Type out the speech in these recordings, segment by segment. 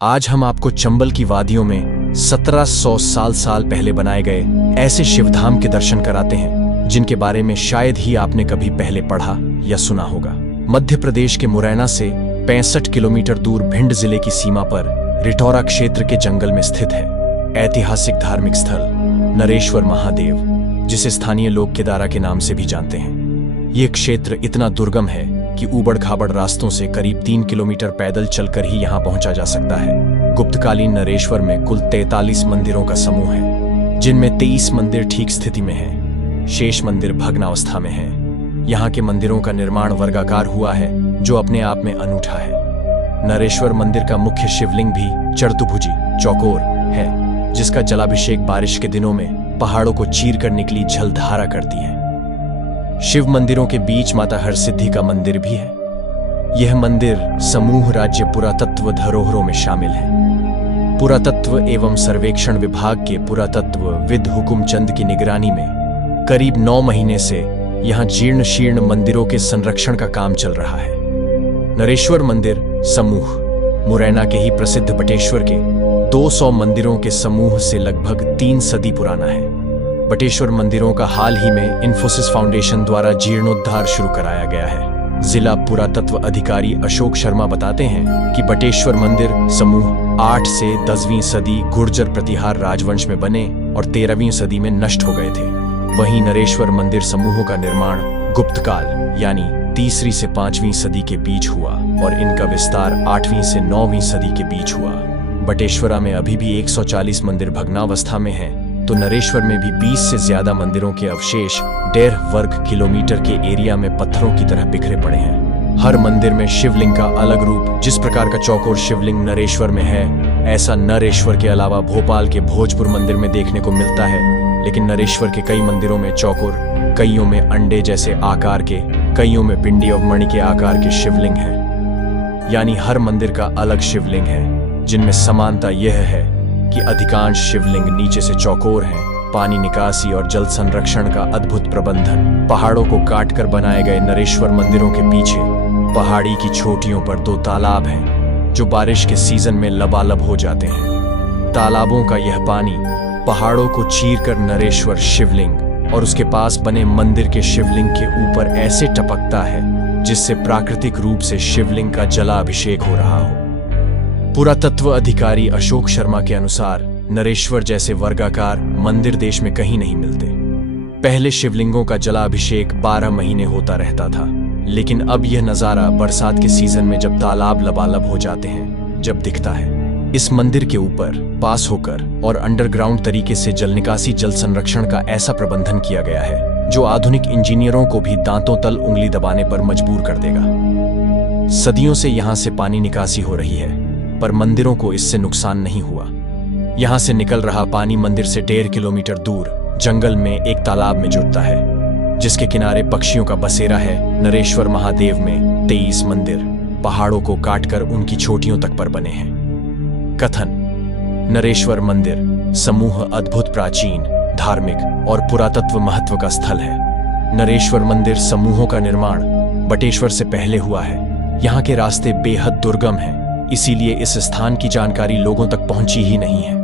आज हम आपको चंबल की वादियों में 1700 साल पहले बनाए गए ऐसे शिवधाम के दर्शन कराते हैं जिनके बारे में शायद ही आपने कभी पहले पढ़ा या सुना होगा। मध्य प्रदेश के मुरैना से 65 किलोमीटर दूर भिंड जिले की सीमा पर रिठौरा क्षेत्र के जंगल में स्थित है ऐतिहासिक धार्मिक स्थल नरेश्वर महादेव, जिसे स्थानीय लोग केदारा के नाम से भी जानते हैं। ये क्षेत्र इतना दुर्गम है कि ऊबड़ खाबड़ रास्तों से करीब 3 किलोमीटर पैदल चलकर ही यहाँ पहुंचा जा सकता है। गुप्तकालीन नरेश्वर में कुल 43 मंदिरों का समूह है, जिनमें 23 मंदिर ठीक स्थिति में हैं, शेष मंदिर भग्नावस्था में हैं। यहाँ के मंदिरों का निर्माण वर्गाकार हुआ है, जो अपने आप में अनूठा है। नरेश्वर मंदिर का मुख्य शिवलिंग भी चतुर्भुजी चौकोर है, जिसका जलाभिषेक बारिश के दिनों में पहाड़ों को चीर कर निकली जलधारा करती है। शिव मंदिरों के बीच माता हरसिद्धि का मंदिर भी है। यह मंदिर समूह राज्य पुरातत्व धरोहरों में शामिल है। पुरातत्व एवं सर्वेक्षण विभाग के पुरातत्वविद हुकुमचंद की निगरानी में करीब 9 महीने से यहाँ जीर्ण शीर्ण मंदिरों के संरक्षण का काम चल रहा है। नरेश्वर मंदिर समूह मुरैना के ही प्रसिद्ध बटेश्वर के 200 मंदिरों के समूह से लगभग 3 सदी पुराना है। बटेश्वर मंदिरों का हाल ही में इन्फोसिस फाउंडेशन द्वारा जीर्णोद्धार शुरू कराया गया है। जिला पुरातत्व अधिकारी अशोक शर्मा बताते हैं कि बटेश्वर मंदिर समूह 8 से 10वीं सदी गुर्जर प्रतिहार राजवंश में बने और 13वीं सदी में नष्ट हो गए थे। वहीं नरेश्वर मंदिर समूहों का निर्माण गुप्तकाल यानी 3वीं से 5वीं सदी के बीच हुआ और इनका विस्तार 8वीं से 9वीं सदी के बीच हुआ। बटेश्वरा में अभी भी 140 मंदिर भग्नावस्था में हैं, तो नरेश्वर में भी 20 से ज्यादा मंदिरों के अवशेष 1.5 वर्ग किलोमीटर के एरिया में पत्थरों की तरह बिखरे पड़े हैं। हर मंदिर में शिवलिंग का अलग रूप, जिस प्रकार का चौकोर शिवलिंग नरेश्वर में है, ऐसा नरेश्वर के अलावा भोपाल के भोजपुर मंदिर में देखने को मिलता है। लेकिन नरेश्वर के कई मंदिरों में चौकोर, कईयों में अंडे जैसे आकार के, कईयों में पिंडी और मणि के आकार के शिवलिंग हैं। यानी हर मंदिर का अलग शिवलिंग है, जिनमें समानता यह है कि अधिकांश शिवलिंग नीचे से चौकोर हैं। पानी निकासी और जल संरक्षण का अद्भुत प्रबंधन। पहाड़ों को काटकर बनाए गए नरेश्वर मंदिरों के पीछे पहाड़ी की चोटियों पर 2 तालाब हैं, जो बारिश के सीजन में लबालब हो जाते हैं। तालाबों का यह पानी पहाड़ों को चीरकर नरेश्वर शिवलिंग और उसके पास बने मंदिर के शिवलिंग के ऊपर ऐसे टपकता है, जिससे प्राकृतिक रूप से शिवलिंग का जलाभिषेक हो रहा हो। पुरातत्व अधिकारी अशोक शर्मा के अनुसार नरेश्वर जैसे वर्गाकार मंदिर देश में कहीं नहीं मिलते। पहले शिवलिंगों का जलाभिषेक 12 महीने होता रहता था, लेकिन अब यह नजारा बरसात के सीजन में जब तालाब लबालब हो जाते हैं जब दिखता है। इस मंदिर के ऊपर पास होकर और अंडरग्राउंड तरीके से जल निकासी जल संरक्षण का ऐसा प्रबंधन किया गया है, जो आधुनिक इंजीनियरों को भी दांतों तल उंगली दबाने पर मजबूर कर देगा। सदियों से यहाँ से पानी निकासी हो रही है, पर मंदिरों को इससे नुकसान नहीं हुआ। यहाँ से निकल रहा पानी मंदिर से 1.5 किलोमीटर दूर जंगल में एक तालाब में जुड़ता है, जिसके किनारे पक्षियों का बसेरा है। नरेश्वर महादेव में 23 मंदिर पहाड़ों को काटकर उनकी चोटियों तक पर बने हैं। कथन: नरेश्वर मंदिर समूह अद्भुत प्राचीन, धार्मिक और पुरातत्व महत्व का स्थल है। नरेश्वर मंदिर समूहों का निर्माण बटेश्वर से पहले हुआ है। यहाँ के रास्ते बेहद दुर्गम हैं, इसीलिए इस स्थान की जानकारी लोगों तक पहुंची ही नहीं है।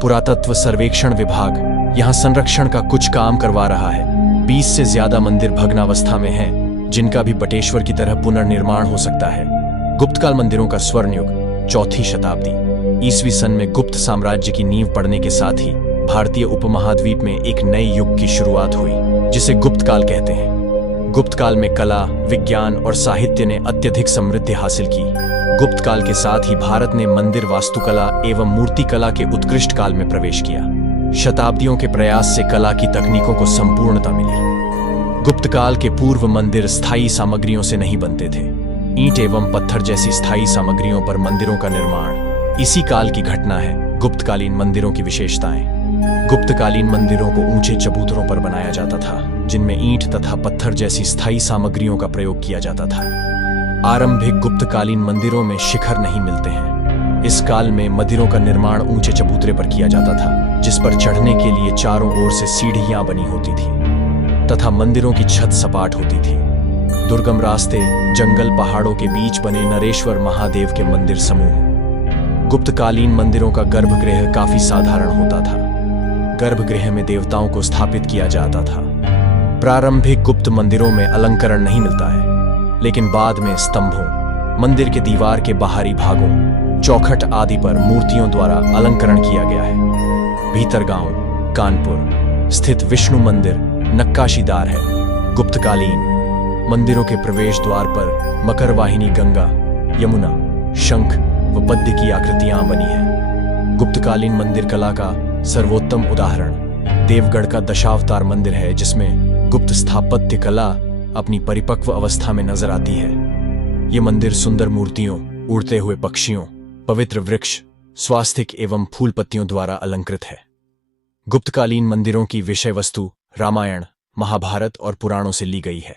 पुरातत्व सर्वेक्षण विभाग यहाँ संरक्षण का कुछ काम करवा रहा है। 20 से ज्यादा मंदिर भग्नावस्था में हैं, जिनका भी बटेश्वर की तरह पुनर्निर्माण हो सकता है। गुप्तकाल मंदिरों का स्वर्ण युग 4वीं शताब्दी ईस्वी सन में गुप्त साम्राज्य की नींव पड़ने के साथ ही भारतीय उपमहाद्वीप में एक नए युग की शुरुआत हुई, जिसे गुप्तकाल कहते हैं। गुप्तकाल में कला, विज्ञान और साहित्य ने अत्यधिक समृद्धि हासिल की। गुप्तकाल के साथ ही भारत ने मंदिर वास्तुकला एवं मूर्तिकला के उत्कृष्ट काल में प्रवेश किया। शताब्दियों के प्रयास से कला की तकनीकों को संपूर्णता मिली। गुप्तकाल के पूर्व मंदिर स्थायी सामग्रियों से नहीं बनते थे। ईंट एवं पत्थर जैसी स्थायी सामग्रियों पर मंदिरों का निर्माण इसी काल की घटना है। गुप्तकालीन मंदिरों की विशेषताएं: गुप्तकालीन मंदिरों को ऊंचे चबूतरों पर बनाया जाता था, जिनमें ईंट तथा पत्थर जैसी स्थायी सामग्रियों का प्रयोग किया जाता था। आरंभिक गुप्तकालीन मंदिरों में शिखर नहीं मिलते हैं। इस काल में मंदिरों का निर्माण ऊंचे चबूतरे पर किया जाता था, जिस पर चढ़ने के लिए चारों ओर से सीढ़ियां बनी होती थी तथा मंदिरों की छत सपाट होती थी। दुर्गम रास्ते, जंगल, पहाड़ों के बीच बने नरेश्वर महादेव के मंदिर समूह गुप्तकालीन मंदिरों का गर्भगृह काफी साधारण होता था। गर्भगृह में देवताओं को स्थापित किया जाता था। प्रारंभिक गुप्त मंदिरों में अलंकरण नहीं मिलता है, लेकिन बाद में स्तंभों, मंदिर के दीवार के बाहरी भागों, चौखट आदि पर मूर्तियों द्वारा अलंकरण किया गया है। भीतरगांव, कानपुर स्थित विष्णु मंदिर नक्काशीदार है। गुप्तकालीन मंदिरों के प्रवेश द्वार पर मकरवाहिनी, गंगा, यमुना, शंख व पद्म की आकृतियां बनी हैं। गुप्तकालीन मंदिर कला का सर्वोत्तम उदाहरण देवगढ़ का दशावतार मंदिर है, जिसमें गुप्त स्थापत्य कला अपनी परिपक्व अवस्था में नजर आती है। ये मंदिर सुंदर मूर्तियों, उड़ते हुए पक्षियों, पवित्र वृक्ष, स्वास्तिक एवं फूल पत्तियों द्वारा अलंकृत है। गुप्तकालीन मंदिरों की विषय वस्तु रामायण, महाभारत और पुराणों से ली गई है।